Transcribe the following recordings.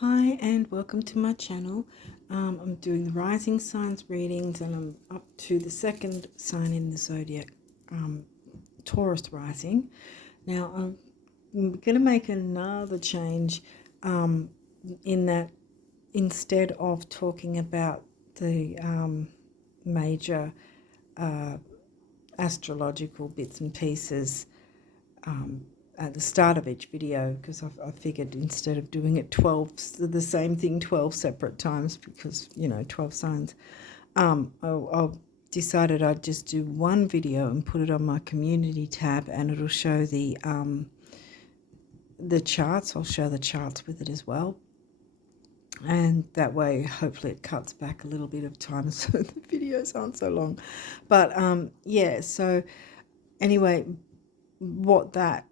Hi and welcome to my channel. I'm doing the rising signs readings and I'm up to the second sign in the zodiac, Taurus rising. Now I'm going to make another change in that instead of talking about the major astrological bits and pieces at the start of each video, because I figured instead of doing it 12, the same thing 12 separate times, because, 12 signs, I decided I'd just do one video and put it on my community tab, and it'll show the charts. I'll show the charts with it as well. And that way, hopefully it cuts back a little bit of time so the videos aren't so long. But yeah, so anyway, what that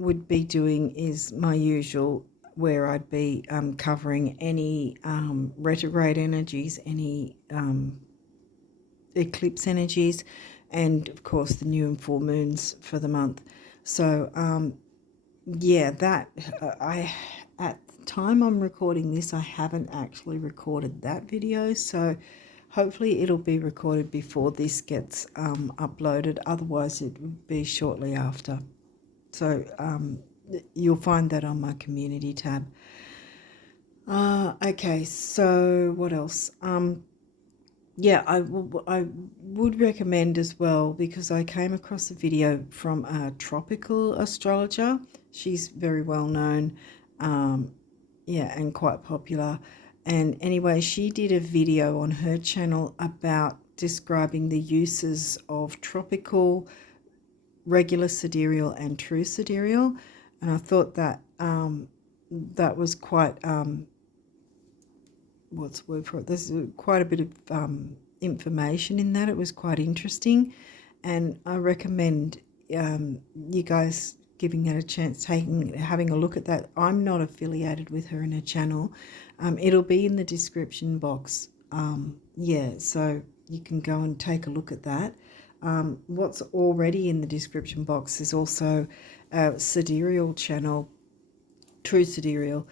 would be doing is my usual, where I'd be covering any retrograde energies, any eclipse energies, and of course the new and full moons for the month. So yeah, that I at the time I'm recording this, I haven't actually recorded that video, so hopefully it'll be recorded before this gets uploaded. Otherwise it would be shortly after. So you'll find that on my community tab. Okay, so what else? Yeah, I would recommend as well, because I came across a video from a tropical astrologer. She's very well known, yeah, and quite popular. And anyway, she did a video on her channel about describing the uses of tropical, regular sidereal and true sidereal, and I thought that that was quite what's the word for it? There's quite a bit of information in that. It was quite interesting, and I recommend you guys giving it a chance, having a look at that. I'm not affiliated with her in her channel. It'll be in the description box. Yeah, so you can go and take a look at that. What's already in the description box is also a sidereal channel, true sidereal,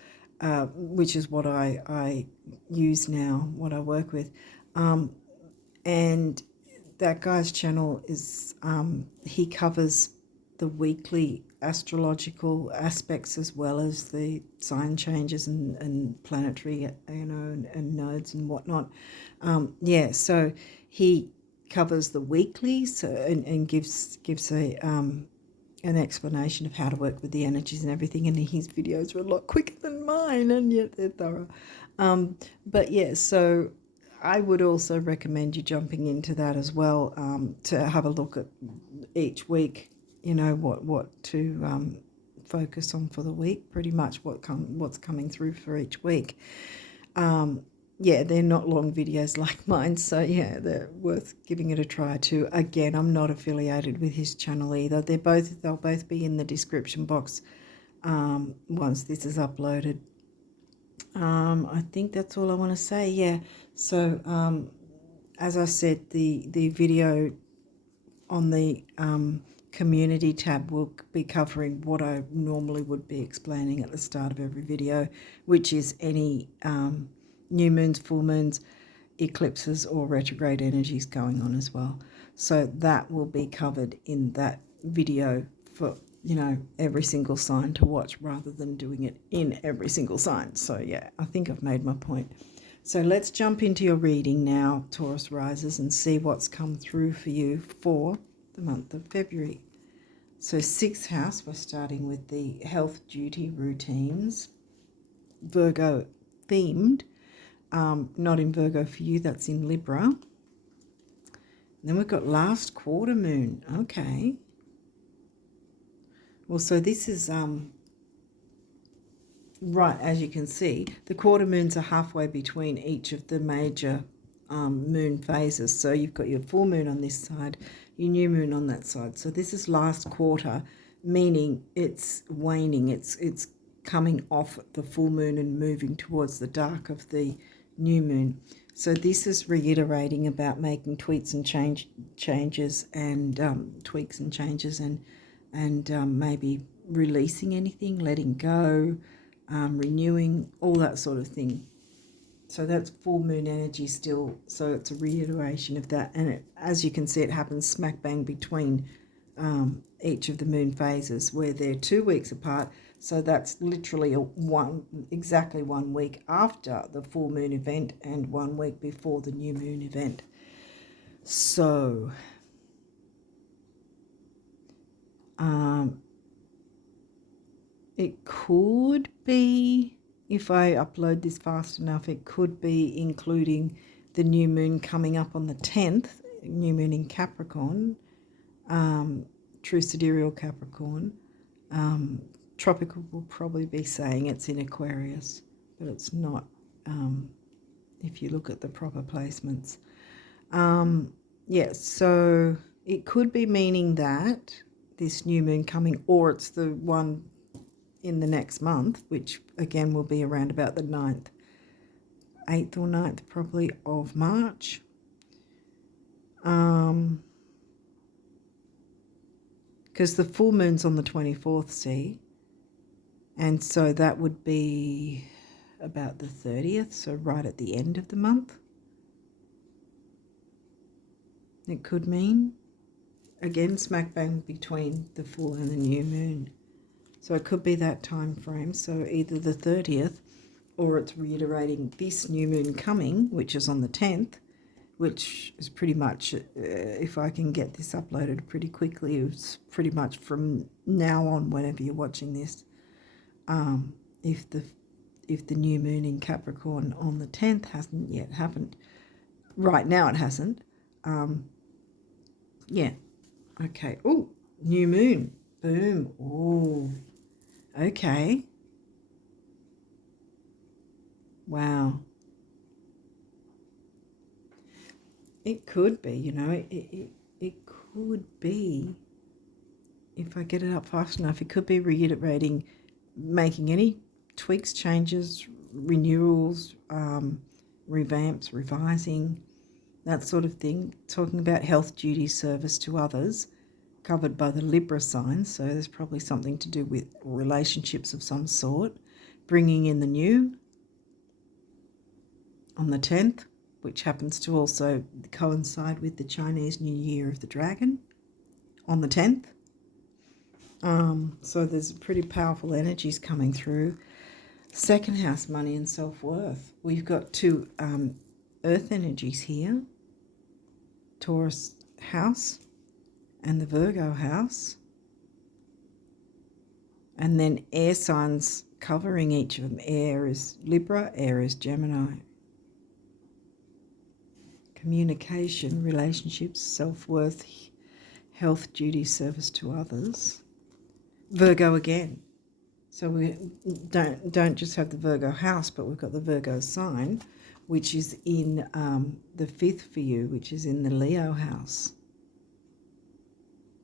which is what I use now, what I work with. And that guy's channel is, he covers the weekly astrological aspects as well as the sign changes and planetary, and nodes and whatnot. Yeah, so he covers the weekly, so and gives a an explanation of how to work with the energies and everything, and his videos are a lot quicker than mine, and yet they're thorough. But yeah, so I would also recommend you jumping into that as well, to have a look at each week, what to focus on for the week, pretty much what's coming through for each week. Yeah, they're not long videos like mine, so yeah, they're worth giving it a try too. Again, I'm not affiliated with his channel either. They'll both be in the description box once this is uploaded. I think that's all I want to say. Yeah, so as I said, the video on the community tab will be covering what I normally would be explaining at the start of every video, which is any new moons, full moons, eclipses or retrograde energies going on as well. So that will be covered in that video for, every single sign to watch, rather than doing it in every single sign. So yeah, I think I've made my point. So let's jump into your reading now, Taurus risers, and see what's come through for you for the month of February. So 6th house, we're starting with the health, duty, routines, Virgo themed. Not in Virgo for you, that's in Libra. And then we've got last quarter moon. Okay. Well, so this is, right, as you can see, the quarter moons are halfway between each of the major moon phases. So you've got your full moon on this side, your new moon on that side. So this is last quarter, meaning it's waning. It's coming off the full moon and moving towards the dark of the new moon. So this is reiterating about making tweaks and changes and tweaks and changes and maybe releasing anything, letting go, renewing, all that sort of thing. So that's full moon energy still. So it's a reiteration of that. And as you can see, it happens smack bang between each of the moon phases, where they're 2 weeks apart. So that's literally exactly 1 week after the full moon event and 1 week before the new moon event. So it could be, if I upload this fast enough, it could be including the new moon coming up on the 10th, new moon in Capricorn, true sidereal Capricorn. Tropical will probably be saying it's in Aquarius, but it's not if you look at the proper placements. So it could be meaning that this new moon coming, or it's the one in the next month, which again will be around about the 9th, 8th or 9th probably of March. Because the full moon's on the 24th, see? And so that would be about the 30th, so right at the end of the month. It could mean, again, smack bang between the full and the new moon. So it could be that time frame, so either the 30th, or it's reiterating this new moon coming, which is on the 10th, which is pretty much, if I can get this uploaded pretty quickly, it's pretty much from now on, whenever you're watching this. If the new moon in Capricorn on the 10th hasn't yet happened, right now it hasn't. Yeah. Okay. Oh, new moon. Boom. Oh. Okay. Wow. It could be, you know, it could be, if I get it up fast enough, it could be reiterating, making any tweaks, changes, renewals, revamps, revising, that sort of thing. Talking about health, duty, service to others, covered by the Libra sign, so there's probably something to do with relationships of some sort. Bringing in the new on the 10th, which happens to also coincide with the Chinese New Year of the Dragon on the 10th. So there's pretty powerful energies coming through. Second house, money and self-worth. We've got two earth energies here, Taurus house and the Virgo house, and then air signs covering each of them. Air is Libra, air is Gemini. Communication, relationships, self-worth, health, duty, service to others. Virgo again. So we don't just have the Virgo house, but we've got the Virgo sign, which is in the 5th for you, which is in the Leo house.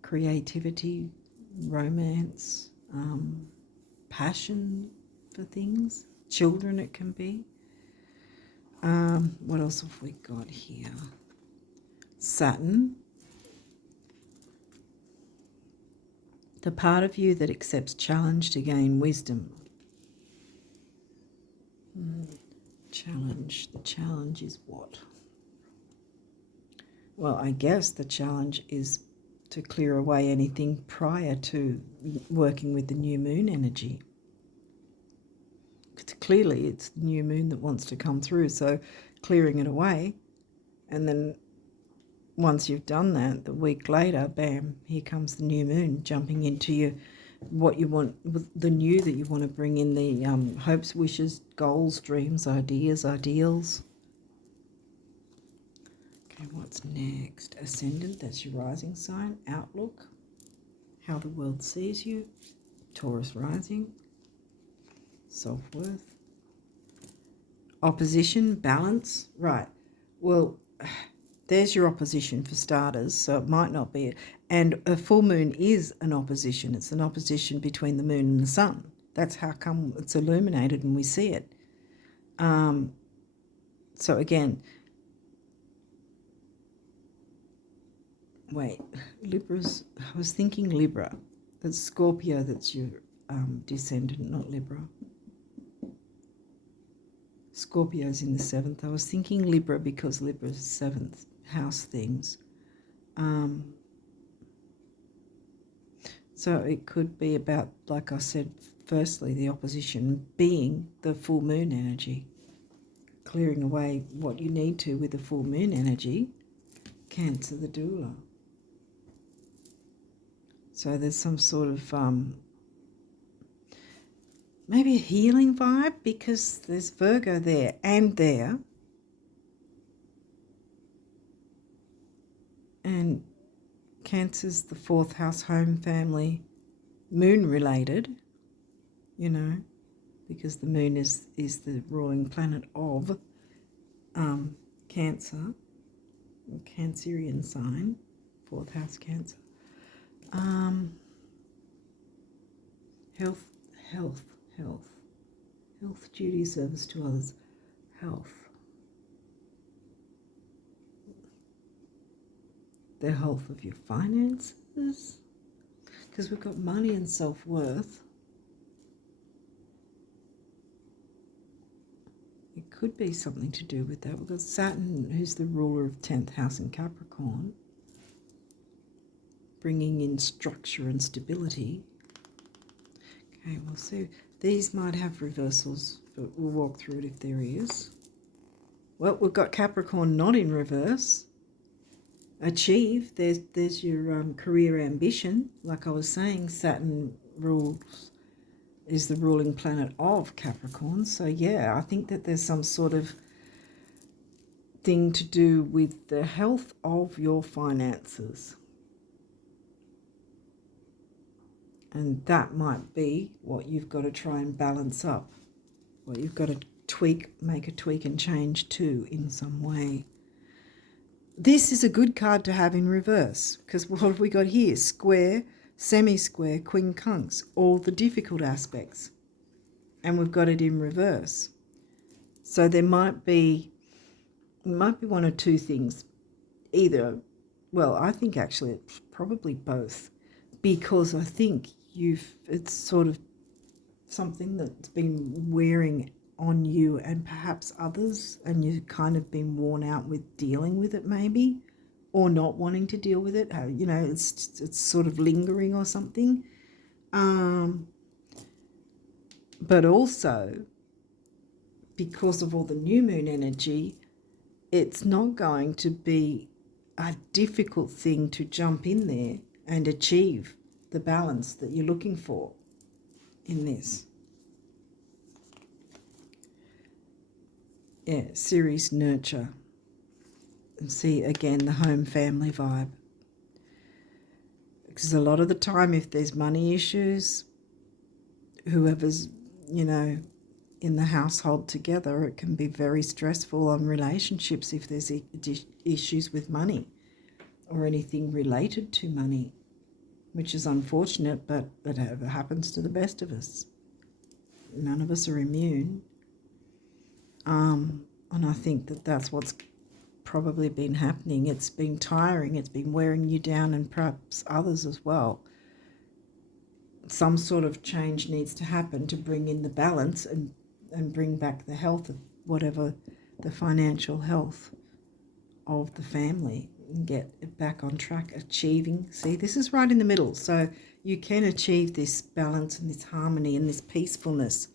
Creativity, romance, passion for things, children it can be. What else have we got here? Saturn. The part of you that accepts challenge to gain wisdom. Challenge. The challenge is what? Well, I guess the challenge is to clear away anything prior to working with the new moon energy. Clearly, it's the new moon that wants to come through, so clearing it away, and then once you've done that, the week later, bam, here comes the new moon, jumping into what you want, the new that you want to bring in, the hopes, wishes, goals, dreams, ideas, ideals. Okay, what's next? Ascendant, that's your rising sign. Outlook, how the world sees you. Taurus rising. Self-worth. Opposition, balance. Right. Well, there's your opposition for starters, so it might not be. And a full moon is an opposition. It's an opposition between the moon and the sun. That's how come it's illuminated and we see it. So again, wait, Libra's, I was thinking Libra. It's Scorpio that's your descendant, not Libra. Scorpio's in the 7th. I was thinking Libra because Libra's 7th house things. So it could be about, like I said, firstly, the opposition being the full moon energy. Clearing away what you need to with the full moon energy. Cancer, the doula. So there's some sort of maybe a healing vibe because there's Virgo there and there. And Cancer's the 4th house, home, family, moon related, you know, because the moon is the ruling planet of Cancer, Cancerian sign, 4th house Cancer. Health, duty, service to others, health. The health of your finances, because we've got money and self-worth. It could be something to do with that. We've got Saturn, who's the ruler of 10th house in Capricorn, bringing in structure and stability. Okay, we'll see. These might have reversals, but we'll walk through it if there is. Well, we've got Capricorn not in reverse. Achieve, there's your career ambition. Like I was saying, Saturn is the ruling planet of Capricorn. So yeah, I think that there's some sort of thing to do with the health of your finances. And that might be what you've got to try and balance up. What you've got to make a tweak and change to in some way. This is a good card to have in reverse, because what have we got here? Square, semi-square, queen kunks, all the difficult aspects. And we've got it in reverse. So there might be one or two things. Either, well, I think actually it's probably both, because I think it's sort of something that's been wearing on you and perhaps others, and you've kind of been worn out with dealing with it maybe, or not wanting to deal with it. You know, it's sort of lingering or something. But also, because of all the new moon energy, it's not going to be a difficult thing to jump in there and achieve the balance that you're looking for in this. Yeah, series nurture. And see, again, the home family vibe. Because a lot of the time, if there's money issues, whoever's, you know, in the household together, it can be very stressful on relationships if there's issues with money or anything related to money, which is unfortunate, but it happens to the best of us. None of us are immune. And I think that that's what's probably been happening. It's been tiring. It's been wearing you down, and perhaps others as well. Some sort of change needs to happen to bring in the balance and bring back the health of whatever the financial health of the family, and get it back on track, achieving. See, this is right in the middle. So you can achieve this balance and this harmony and this peacefulness.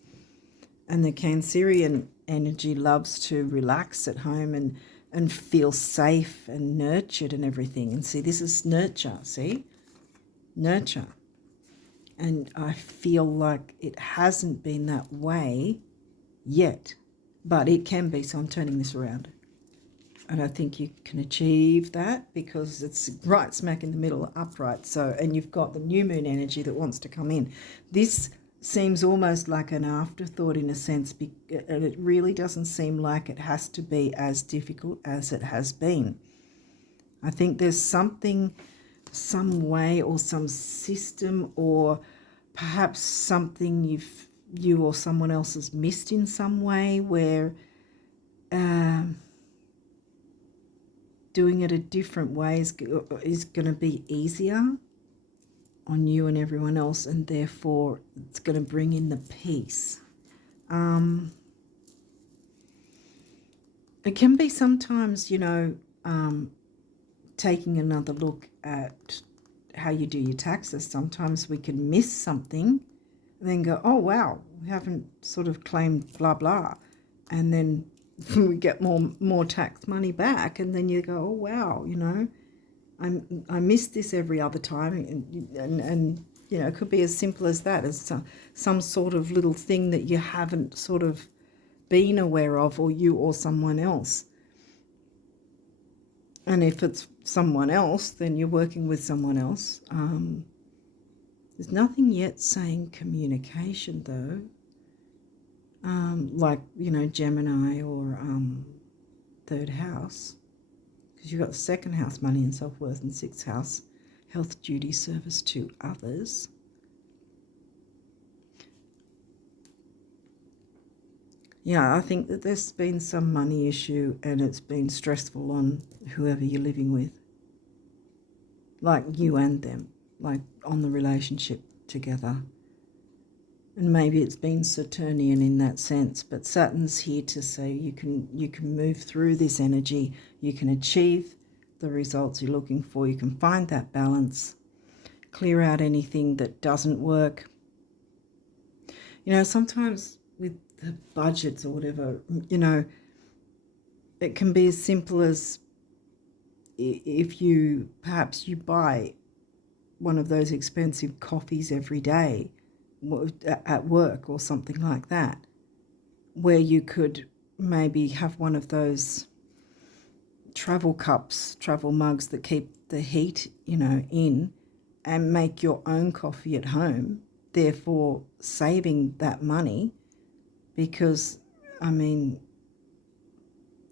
And the Cancerian energy loves to relax at home and feel safe and nurtured and everything. And see, this is nurture, see? Nurture. And I feel like it hasn't been that way yet, but it can be, so I'm turning this around. And I think you can achieve that because it's right smack in the middle, upright. So, and you've got the new moon energy that wants to come in. This seems almost like an afterthought in a sense, and it really doesn't seem like it has to be as difficult as it has been. I think there's something, some way or some system, or perhaps something you or someone else has missed in some way, where doing it a different way is going to be easier on you and everyone else, and therefore it's going to bring in the peace. It can be sometimes, taking another look at how you do your taxes. Sometimes we can miss something and then go, oh, wow, we haven't sort of claimed blah, blah. And then we get more tax money back. And then you go, oh, wow, I miss this every other time. And it could be as simple as that, as some sort of little thing that you haven't sort of been aware of, or you or someone else. And if it's someone else, then you're working with someone else. There's nothing yet saying communication, though. Like, Gemini or third house. Because you've got second house, money and self-worth, and sixth house, health, duty, service to others. Yeah, I think that there's been some money issue and it's been stressful on whoever you're living with. Like you and them, like on the relationship together. And maybe it's been Saturnian in that sense, but Saturn's here to say you can move through this energy, you can achieve the results you're looking for, you can find that balance, clear out anything that doesn't work. Sometimes with the budgets or whatever, it can be as simple as if perhaps you buy one of those expensive coffees every day at work or something like that, where you could maybe have one of those travel cups, travel mugs that keep the heat, in, and make your own coffee at home, therefore saving that money, because,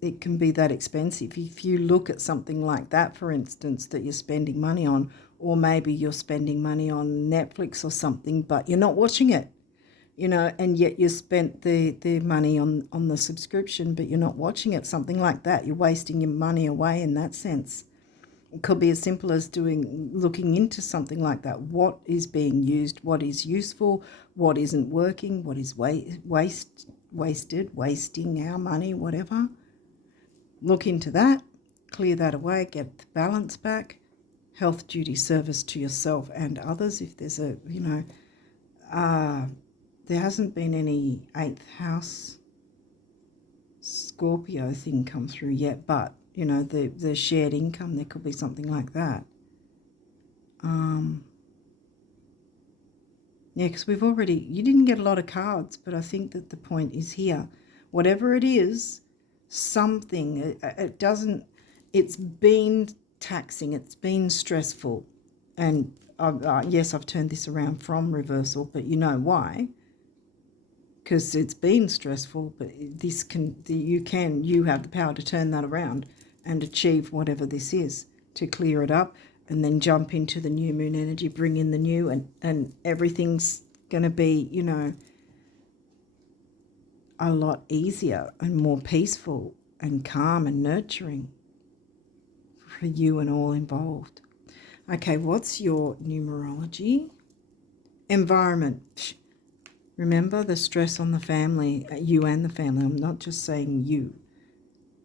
it can be that expensive. If you look at something like that, for instance, that you're spending money on, or maybe you're spending money on Netflix or something, but you're not watching it, and yet you spent the money on the subscription, but you're not watching it, something like that. You're wasting your money away in that sense. It could be as simple as looking into something like that. What is being used? What is useful? What isn't working? What is wasted, wasting our money, whatever. Look into that, clear that away, get the balance back, health, duty, service to yourself and others. If there's there hasn't been any 8th house Scorpio thing come through yet, but, the shared income, there could be something like that. Yeah, because you didn't get a lot of cards, but I think that the point is here. Whatever it is, something, it's been taxing, it's been stressful. And yes, I've turned this around from reversal, but you know why? Because it's been stressful, but you have the power to turn that around and achieve whatever this is, to clear it up, and then jump into the new moon energy, bring in the new, and everything's going to be, a lot easier and more peaceful and calm and nurturing for you and all involved. Okay, what's your numerology? Environment. Remember the stress on the family, you and the family. I'm not just saying you,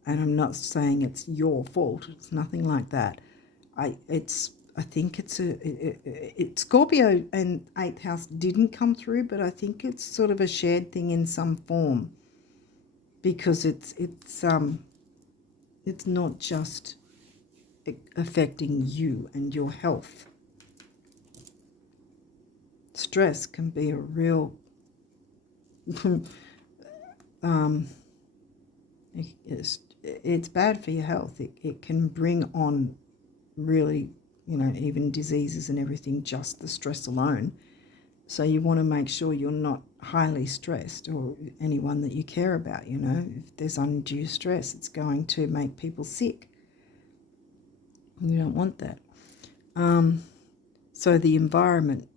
and I'm not saying it's your fault. It's nothing like that. I think it's Scorpio and 8th house didn't come through, but I think it's sort of a shared thing in some form, because it's not just affecting you and your health. Stress can be a real it's bad for your health. It can bring on really, even diseases and everything, just the stress alone. So you want to make sure you're not highly stressed, or anyone that you care about, If there's undue stress, it's going to make people sick. You don't want that. So the environment,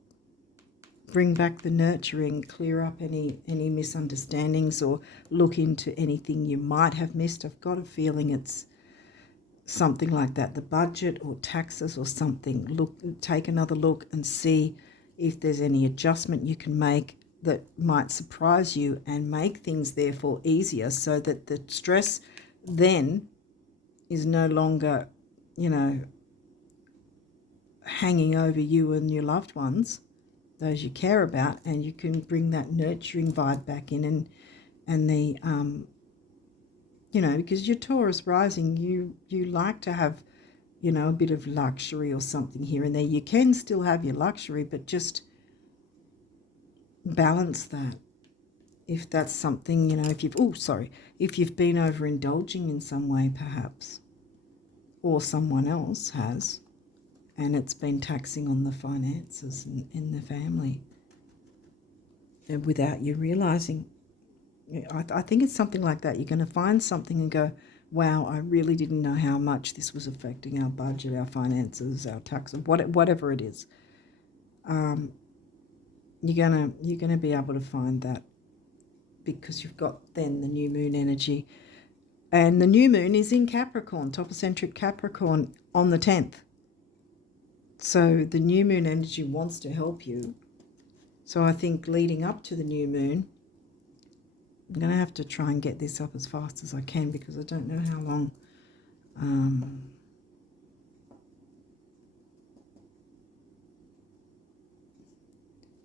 bring back the nurturing, clear up any misunderstandings, or look into anything you might have missed. I've got a feeling it's something like that, the budget or taxes or something. Take another look and see if there's any adjustment you can make that might surprise you and make things therefore easier, so that the stress then is no longer, hanging over you and your loved ones, those you care about, and you can bring that nurturing vibe back in, and the because you're Taurus rising, you like to have, a bit of luxury or something here and there. You can still have your luxury, but just balance that. If that's something, if you've been overindulging in some way perhaps, or someone else has, and it's been taxing on the finances in the family, and without you realizing. I think it's something like that. You're going to find something and go, wow, I really didn't know how much this was affecting our budget, our finances, our taxes, whatever it is. You're gonna be able to find that, because you've got then the new moon energy, and the new moon is in Capricorn, topocentric Capricorn, on the 10th. So the new moon energy wants to help you. So I think leading up to the new moon, I'm going to have to try and get this up as fast as I can, because I don't know how long.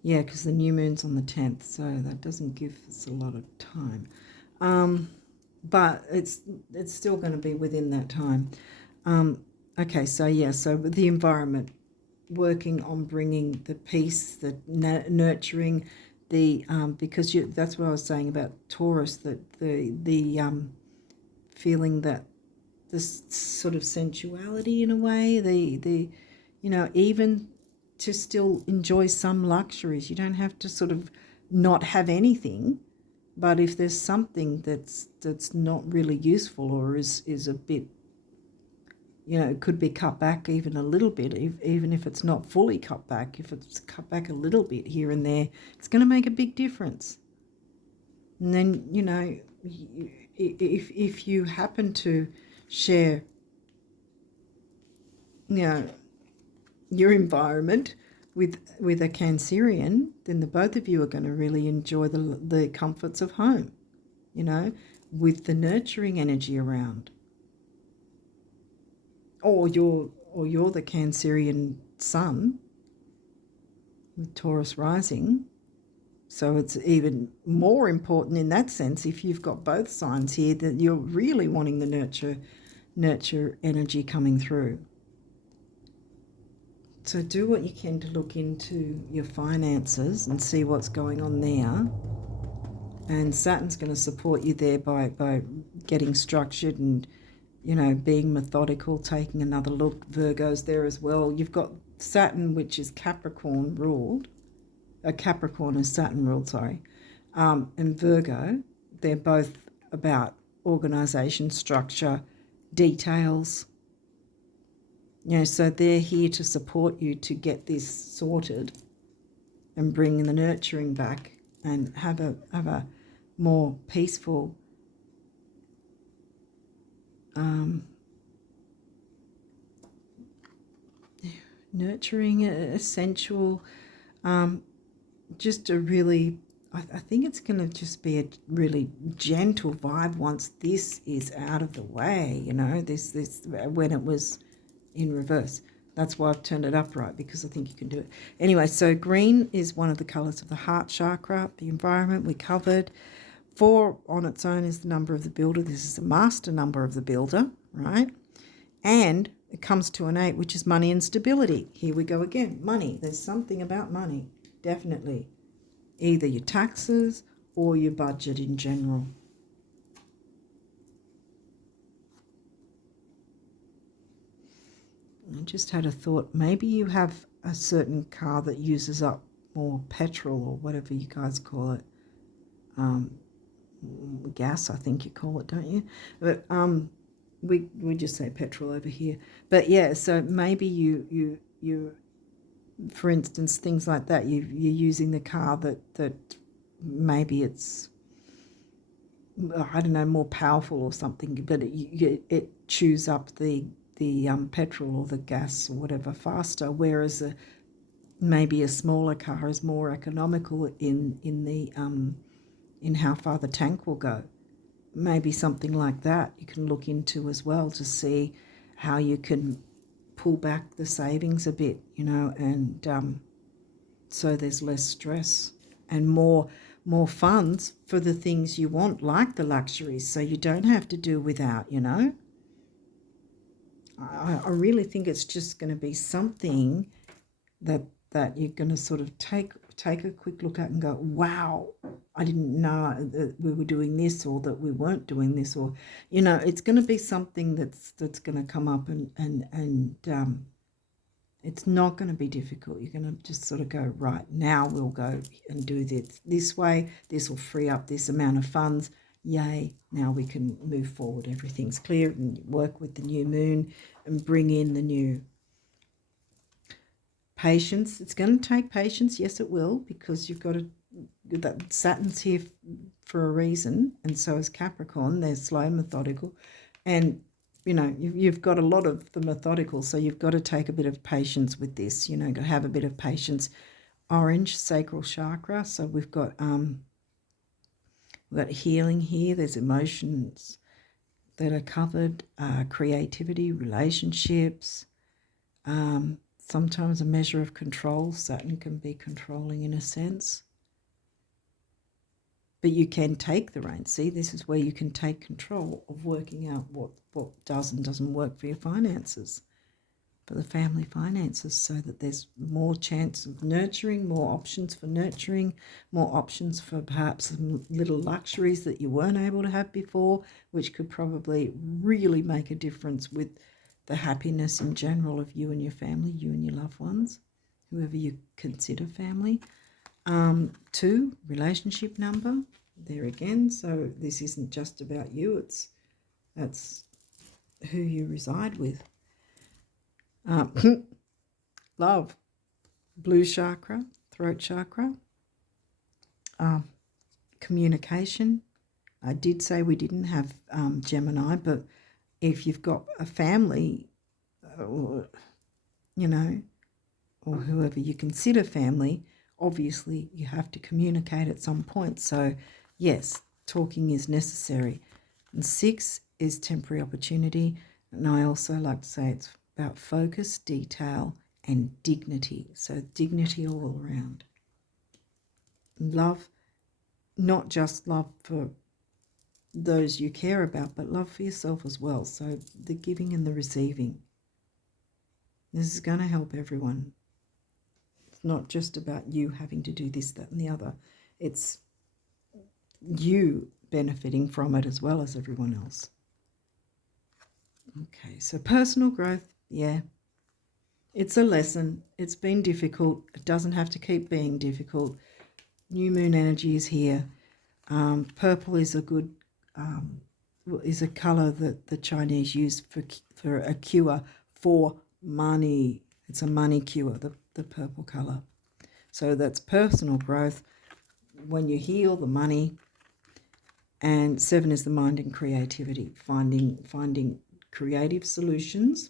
Yeah, because the new moon's on the 10th, so that doesn't give us a lot of time. But it's still going to be within that time. Okay, so with the environment, working on bringing the peace, the nurturing, the because that's what I was saying about Taurus, that the feeling that this sort of sensuality in a way, the even to still enjoy some luxuries. You don't have to sort of not have anything, but if there's something that's not really useful, or is a bit, it could be cut back even a little bit, even if it's not fully cut back. If it's cut back a little bit here and there, it's going to make a big difference. And then, if you happen to share, your environment with a Cancerian, then the both of you are going to really enjoy the comforts of home, with the nurturing energy around. Or you're the Cancerian sun with Taurus rising. So it's even more important in that sense, if you've got both signs here, that you're really wanting the nurture energy coming through. So do what you can to look into your finances and see what's going on there. And Saturn's going to support you there by getting structured and, being methodical, taking another look. Virgo's there as well. You've got Saturn, which is Capricorn ruled. Capricorn is Saturn ruled, sorry. And Virgo, they're both about organisation, structure, details. So they're here to support you to get this sorted and bring the nurturing back and have a more peaceful nurturing, essential, just a really, I think it's going to just be a really gentle vibe once this is out of the way, this when it was in reverse. That's why I've turned it upright, because I think you can do it. Anyway, so green is one of the colours of the heart chakra. The environment we covered. 4 on its own is the number of the builder. This is the master number of the builder, right? And it comes to an 8, which is money and stability. Here we go again. Money. There's something about money, definitely. Either your taxes or your budget in general. I just had a thought. Maybe you have a certain car that uses up more petrol, or whatever you guys call it. Gas, I think you call it, don't you? But we just say petrol over here. But yeah, so maybe you for instance, things like that. You're using the car that maybe it's, I don't know, more powerful or something, but it chews up the petrol or the gas or whatever faster, whereas maybe a smaller car is more economical in how far the tank will go. maybe something like that you can look into as well to see how you can pull back the savings a bit, and so there's less stress and more funds for the things you want, like the luxuries, so you don't have to do without, I really think it's just going to be something that you're going to sort of take a quick look at and go, wow, I didn't know that we were doing this, or that we weren't doing this, or it's going to be something that's going to come up, and it's not going to be difficult. You're going to just sort of go, right, now we'll go and do this way. This will free up this amount of funds. Yay, now we can move forward. Everything's clear, and work with the new moon and bring in the new patience. It's going to take patience. Yes, it will, because you've got that Saturn's here for a reason, and so is Capricorn. They're slow, methodical, and you've got a lot of the methodical, so you've got to take a bit of patience with this. Got to have a bit of patience. Orange, sacral chakra. So we've got healing here. There's emotions that are covered, creativity, relationships. Sometimes a measure of control. Saturn can be controlling in a sense. But you can take the reins. See, this is where you can take control of working out what does and doesn't work for your finances, for the family finances, so that there's more chance of nurturing, more options for nurturing, more options for perhaps some little luxuries that you weren't able to have before, which could probably really make a difference with the happiness in general of you and your family, you and your loved ones, whoever you consider family. 2, relationship number, there again. So this isn't just about you, that's who you reside with. Love, blue chakra, throat chakra. Communication. I did say we didn't have Gemini, but if you've got a family, or whoever you consider family, obviously you have to communicate at some point. So yes, talking is necessary. And 6 is temporary opportunity. And I also like to say it's about focus, detail, and dignity. So dignity all around. Love, not just love for those you care about, but love for yourself as well. So the giving and the receiving. This is going to help everyone. It's not just about you having to do this, that, and the other. It's you benefiting from it as well as everyone else. Okay, so personal growth, yeah. It's a lesson. It's been difficult. It doesn't have to keep being difficult. New moon energy is here. Purple is a good, is a colour that the Chinese use for a cure for money. It's a money cure, the purple colour. So that's personal growth. When you heal, the money. And 7 is the mind and creativity, finding creative solutions,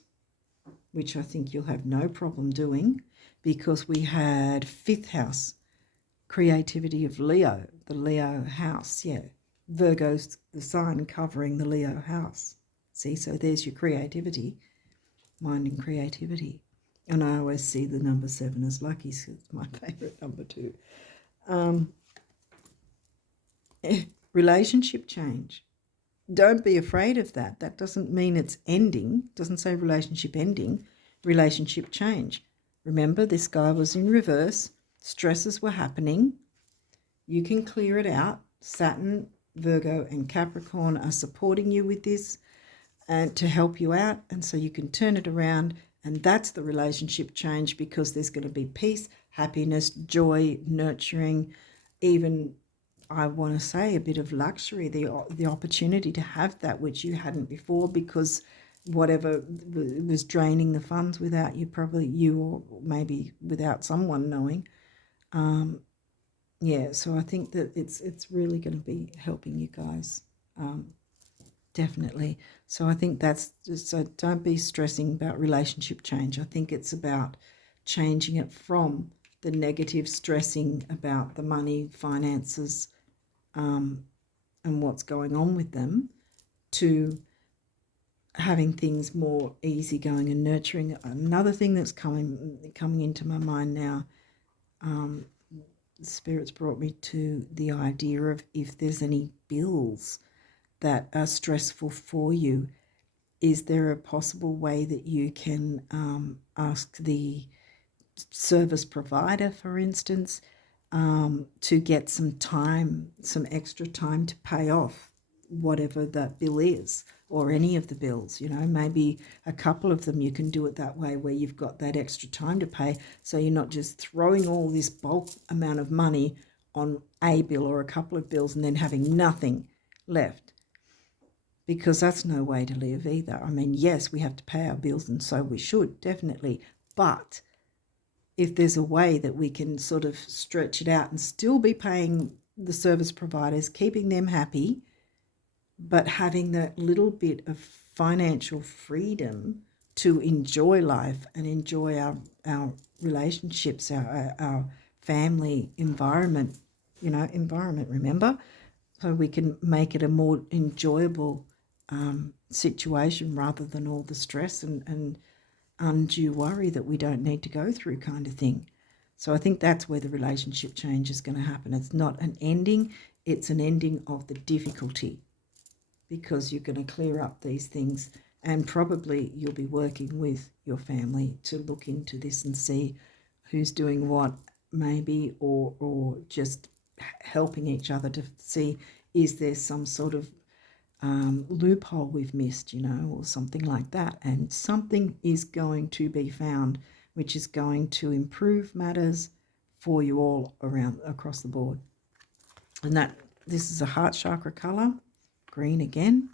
which I think you'll have no problem doing, because we had 5th house, creativity of Leo, the Leo house, yeah. Virgo's the sign covering the Leo house. See, so there's your creativity, mind and creativity. And I always see the number 7 as lucky, so it's my favourite number too. Relationship change. Don't be afraid of that. That doesn't mean it's ending. It doesn't say relationship ending. Relationship change. Remember, this guy was in reverse. Stresses were happening. You can clear it out. Saturn, Virgo, and Capricorn are supporting you with this and to help you out, and so you can turn it around. And that's the relationship change, because there's going to be peace, happiness, joy, nurturing, even, I want to say, a bit of luxury, the opportunity to have that which you hadn't before, because whatever was draining the funds without you, probably you, or maybe without someone knowing. Yeah, so I think that it's really going to be helping you guys, definitely. So I think that's just, so don't be stressing about relationship change. I think it's about changing it from the negative stressing about the money, finances, and what's going on with them to having things more easygoing and nurturing. Another thing that's coming into my mind now, the Spirit's brought me to the idea of if there's any bills that are stressful for you, is there a possible way that you can ask the service provider, for instance, to get some time, some extra time to pay off whatever that bill is, or any of the bills, maybe a couple of them. You can do it that way where you've got that extra time to pay, so you're not just throwing all this bulk amount of money on a bill or a couple of bills and then having nothing left, because that's no way to live either. I mean, yes, we have to pay our bills, and so we should, definitely, but if there's a way that we can sort of stretch it out and still be paying the service providers, keeping them happy, but having that little bit of financial freedom to enjoy life and enjoy our relationships, our family environment, remember? So we can make it a more enjoyable situation rather than all the stress and undue worry that we don't need to go through, kind of thing. So I think that's where the relationship change is going to happen. It's not an ending, it's an ending of the difficulty, because you're going to clear up these things, and probably you'll be working with your family to look into this and see who's doing what, maybe, or just helping each other to see, is there some sort of loophole we've missed, or something like that. And something is going to be found which is going to improve matters for you all around across the board. And this is a heart chakra color, green again.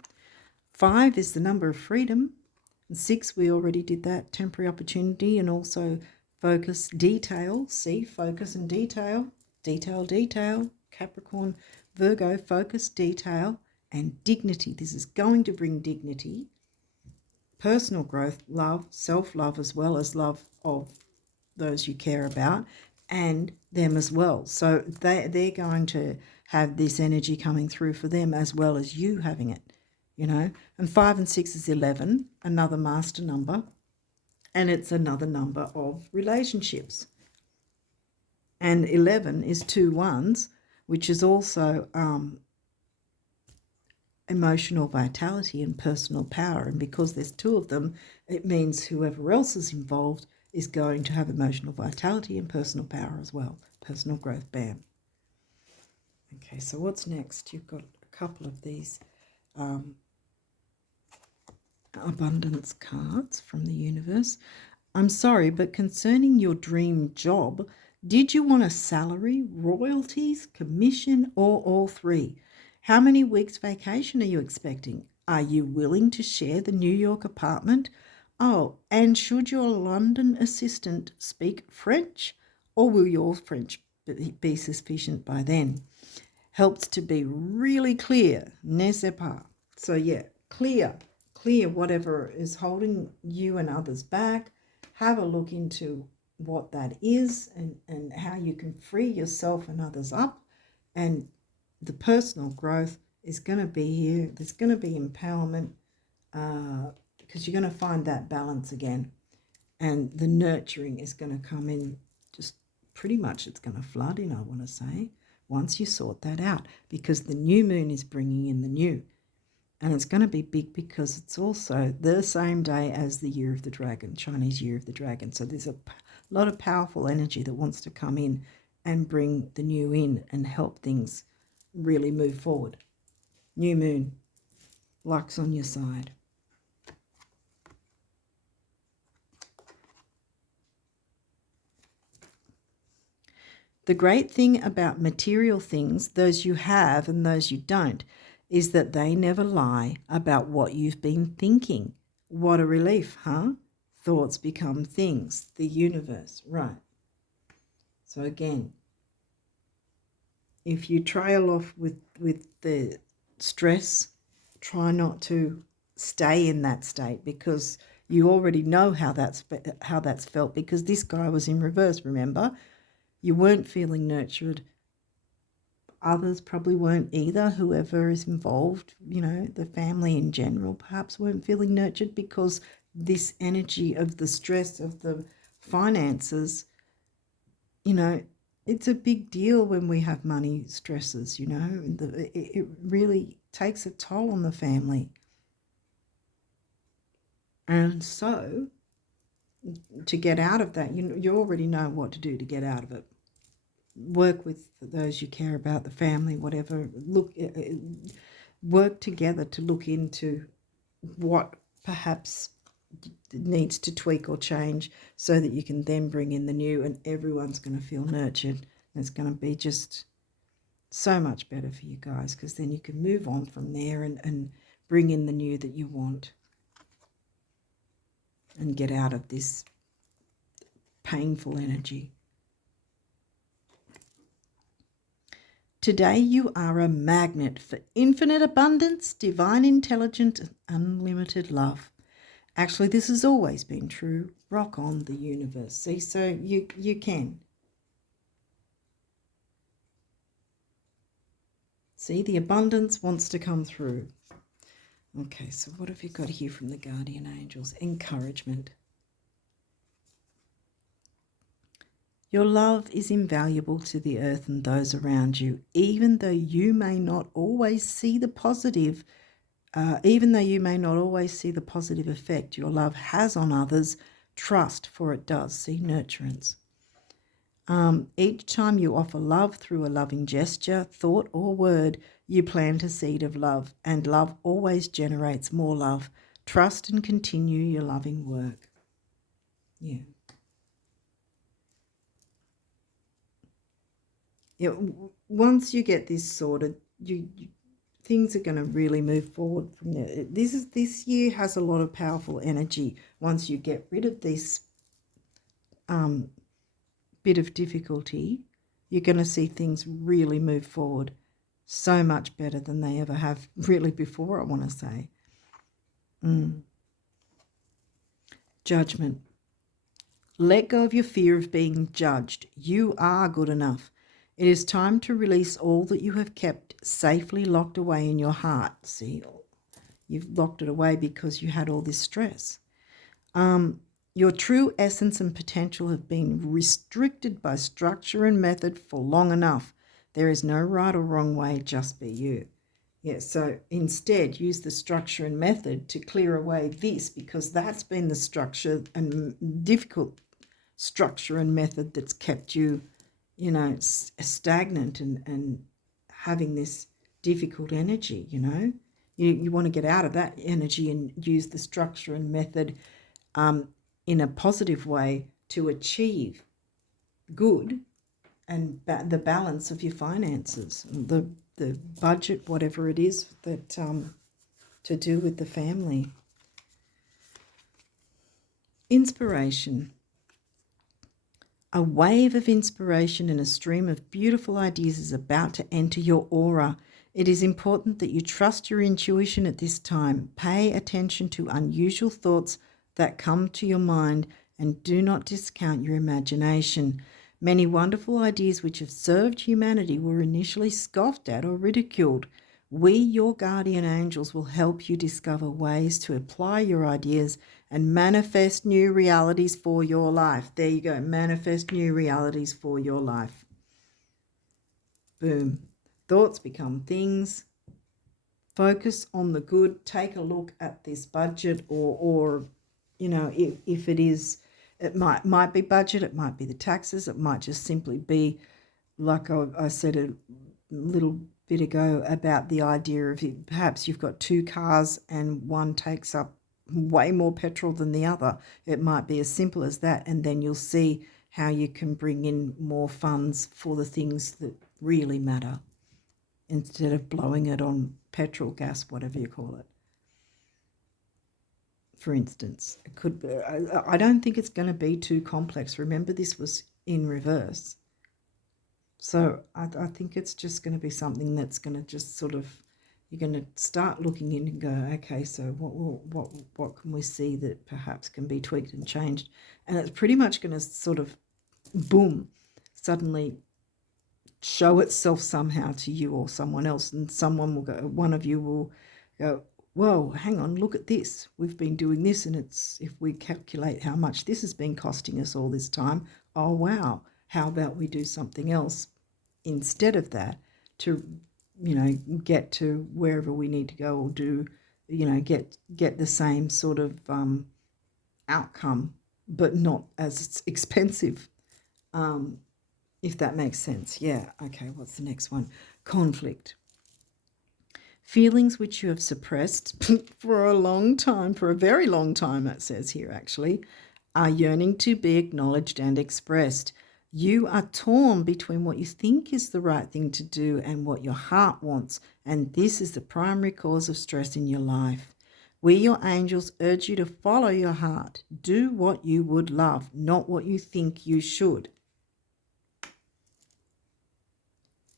5 is the number of freedom. And 6, we already did that, temporary opportunity, and also focus, detail. See, focus and detail, detail, Capricorn, Virgo, focus, detail, and dignity. This is going to bring dignity, personal growth, love, self-love, as well as love of those you care about and them as well. So they're going to have this energy coming through for them as well as you having it, And 5 and 6 is 11, another master number, and it's another number of relationships. And 11 is 2 ones, which is also emotional vitality and personal power. And because there's 2 of them, it means whoever else is involved is going to have emotional vitality and personal power as well. Personal growth, bam. Okay, so what's next? You've got a couple of these abundance cards from the universe. I'm sorry, but concerning your dream job, did you want a salary, royalties, commission, or all 3? How many weeks vacation are you expecting? Are you willing to share the New York apartment? Oh, and should your London assistant speak French, or will your French be sufficient by then? Helps to be really clear, n'est-ce pas? So yeah, clear whatever is holding you and others back. Have a look into what that is and how you can free yourself and others up. And the personal growth is going to be here. There's going to be empowerment because you're going to find that balance again. And the nurturing is going to come in, just pretty much it's going to flood in, I want to say, once you sort that out, because the new moon is bringing in the new. And it's going to be big because it's also the same day as the Year of the Dragon, Chinese Year of the Dragon. So there's a lot of powerful energy that wants to come in and bring the new in and help things really move forward. New moon, luck's on your side. The great thing about material things, those you have and those you don't, is that they never lie about what you've been thinking. What a relief, huh? Thoughts become things, the universe, right. So again, if you trail off with the stress, try not to stay in that state, because you already know how that's felt, because this guy was in reverse, remember? You weren't feeling nurtured. others probably weren't either. Whoever is involved, you know, the family in general perhaps weren't feeling nurtured, because this energy of the stress of the finances, you know, it's a big deal when we have money stresses, you know. It really takes a toll on the family. And so to get out of that, you already know what to do to get out of it. Work with those you care about, the family, whatever. Work together to look into what perhaps needs to tweak or change, so that you can then bring in the new, and everyone's going to feel nurtured. And it's going to be just so much better for you guys, because then you can move on from there and bring in the new that you want and get out of this painful energy. Today you are a magnet for infinite abundance, divine intelligence, and unlimited love. Actually, this has always been true. Rock on, the universe. See, so you can. See, the abundance wants to come through. Okay, so what have you got here from the guardian angels? Encouragement. Your love is invaluable to the earth and those around you, even though you may not always see the positive. Even though you may not always see the positive effect your love has on others, trust, for it does. See, nurturance. Each time you offer love through a loving gesture, thought, or word, you plant a seed of love, and love always generates more love. Trust and continue your loving work. Yeah. Yeah. Once you get this sorted, things are going to really move forward from there. This year has a lot of powerful energy. Once you get rid of this bit of difficulty, you're going to see things really move forward so much better than they ever have really before, I want to say. Judgment. Let go of your fear of being judged. You are good enough. It is time to release all that you have kept safely locked away in your heart. See, you've locked it away because you had all this stress. Your true essence and potential have been restricted by structure and method for long enough. There is no right or wrong way, just be you. Yeah, so instead use the structure and method to clear away this, because that's been the structure and difficult structure and method that's kept you, you know, stagnant and having this difficult energy, you know. You want to get out of that energy and use the structure and method in a positive way to achieve good and the balance of your finances, the budget, whatever it is that to do with the family. Inspiration. A wave of inspiration and a stream of beautiful ideas is about to enter your aura. It is important that you trust your intuition at this time. Pay attention to unusual thoughts that come to your mind and do not discount your imagination. Many wonderful ideas which have served humanity were initially scoffed at or ridiculed. We, your guardian angels, will help you discover ways to apply your ideas and manifest new realities for your life. There you go, manifest new realities for your life. Boom. Thoughts become things. Focus on the good. Take a look at this budget, or you know, if it is, it might be budget, it might be the taxes, it might just simply be, like I said a little bit ago, about the idea of perhaps you've got two cars and one takes up way more petrol than the other. It might be as simple as that, and then you'll see how you can bring in more funds for the things that really matter, instead of blowing it on petrol, gas, whatever you call it. For instance, it could be, I don't think it's going to be too complex. Remember, this was in reverse. So I think it's just going to be something that's going to just sort of, you're going to start looking in and go, okay, so what can we see that perhaps can be tweaked and changed? And it's pretty much going to sort of, boom, suddenly show itself somehow to you or someone else, and someone will go, one of you will go, whoa, hang on, look at this. We've been doing this, and it's, if we calculate how much this has been costing us all this time, oh wow, how about we do something else instead of that to, get to wherever we need to go, or do, get the same sort of outcome, but not as expensive. If that makes sense. Yeah. Okay. What's the next one? Conflict. Feelings which you have suppressed for a long time, for a very long time, it says here actually, are yearning to be acknowledged and expressed. You are torn between what you think is the right thing to do and what your heart wants, and this is the primary cause of stress in your life. We, your angels, urge you to follow your heart. Do what you would love, not what you think you should.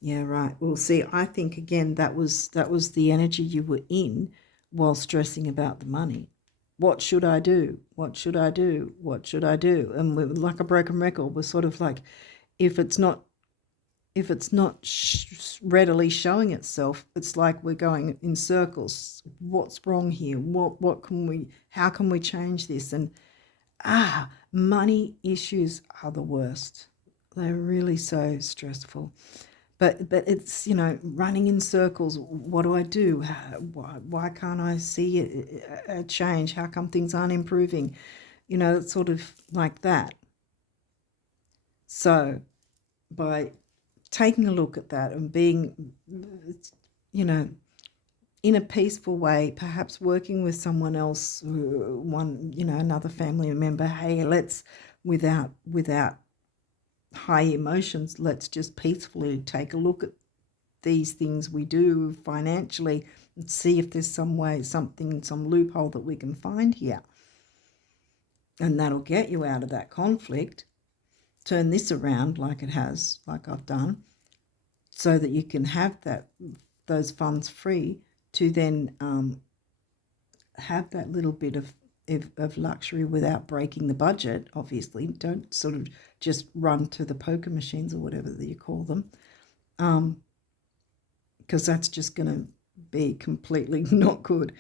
Yeah, right. Well, see, I think again that was the energy you were in while stressing about the money. What should I do? What should I do? What should I do? And we're like a broken record. We're sort of like, if it's not readily showing itself, it's like we're going in circles. What's wrong here? How can we change this? And money issues are the worst. They're really so stressful. But it's, running in circles. What do I do? Why can't I see a change? How come things aren't improving? It's sort of like that. So by taking a look at that and being, in a peaceful way, perhaps working with someone else, another family member, hey, let's, without high emotions, let's just peacefully take a look at these things we do financially and see if there's some loophole that we can find here. And that'll get you out of that conflict. Turn this around like I've done, so that you can have those funds free to then have that little bit of luxury without breaking the budget. Obviously, don't sort of just run to the poker machines or whatever that you call them, because that's just going to be completely not good.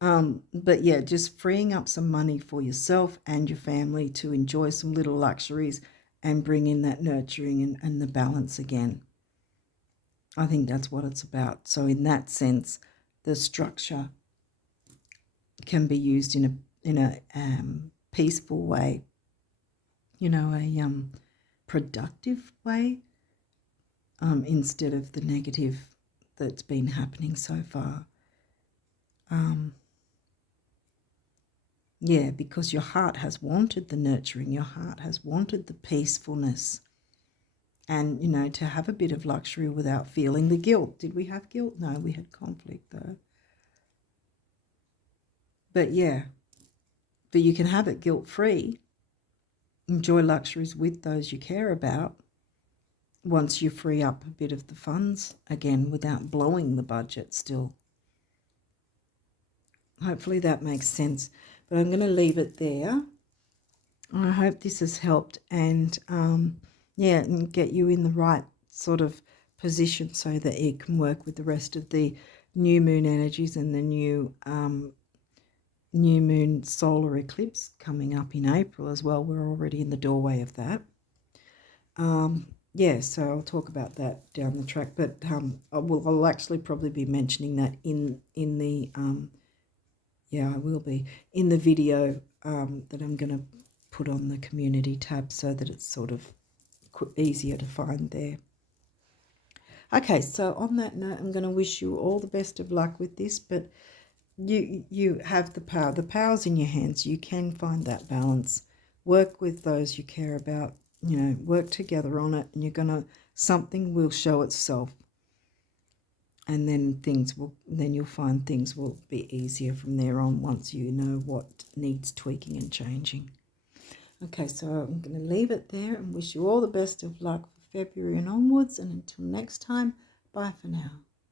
But yeah, just freeing up some money for yourself and your family to enjoy some little luxuries and bring in that nurturing and the balance again. I think that's what it's about. So in that sense, the structure can be used in a peaceful way, a productive way, instead of the negative that's been happening so far. Yeah, because your heart has wanted the nurturing, your heart has wanted the peacefulness, and, to have a bit of luxury without feeling the guilt. Did we have guilt? No, we had conflict though. But yeah, but you can have it guilt-free, enjoy luxuries with those you care about, once you free up a bit of the funds again without blowing the budget still. Hopefully that makes sense. But I'm going to leave it there. I hope this has helped and, and get you in the right sort of position so that it can work with the rest of the new moon energies and the new moon solar eclipse coming up in April as well. We're already in the doorway of that. So I'll talk about that down the track, but I'll actually probably be mentioning that in the I will be in the video that I'm going to put on the community tab, so that it's sort of easier to find there. Okay, so on that note, I'm going to wish you all the best of luck with this, but you have the power. The power's in your hands. You can find that balance. Work with those you care about, work together on it, and something will show itself. And then you'll find things will be easier from there on, once you know what needs tweaking and changing. Okay, so I'm going to leave it there and wish you all the best of luck for February and onwards. And until next time, bye for now.